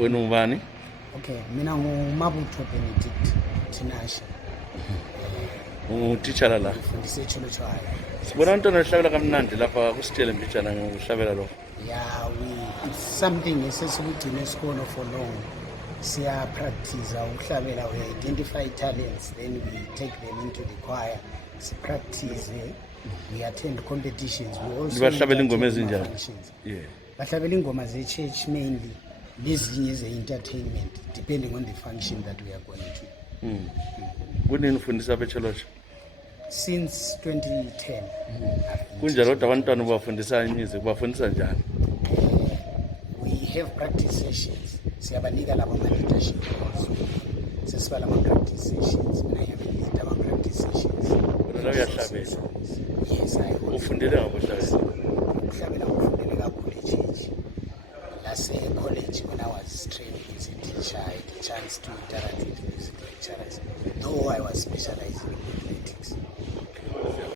Wena ungubani? Okay, mina ngumabutho Benedict Tinashe. Ungutitshala la. Ngifundisa eTsholotsho. Sibona abantwana behlabela kamnandi lapha kusithele mbijana ngokuhlabela lo. Yeah, it's something esesikugcina esikolo for long. Siya practice ukuhlabela, we identify talents, then we take them into the choir. Si practice, we attend competitions. We also bahlabela ingoma ezinjani? Yeah. Bahlabela ingoma ze church mainly. This is a entertainment depending on the function that we are going to. Kunini ufundisa eTsholotsho? Since 2010. Kunjalo kodwa abantwana ubafundisa music, ubafundisa njani? We have practice sessions. Siyabanika labo ama-leadership also. Sesiba lama practice sessions. Mina ngiyabelida ama practice sessions. Wena uyahlabela? Yes, I will. Ufundele ngakuhlabela? Ukuhlabela ngifundele kakhulu eChurch. Last college, when I was training as a teacher, I had a chance to interact with music lecturers, though I was specializing in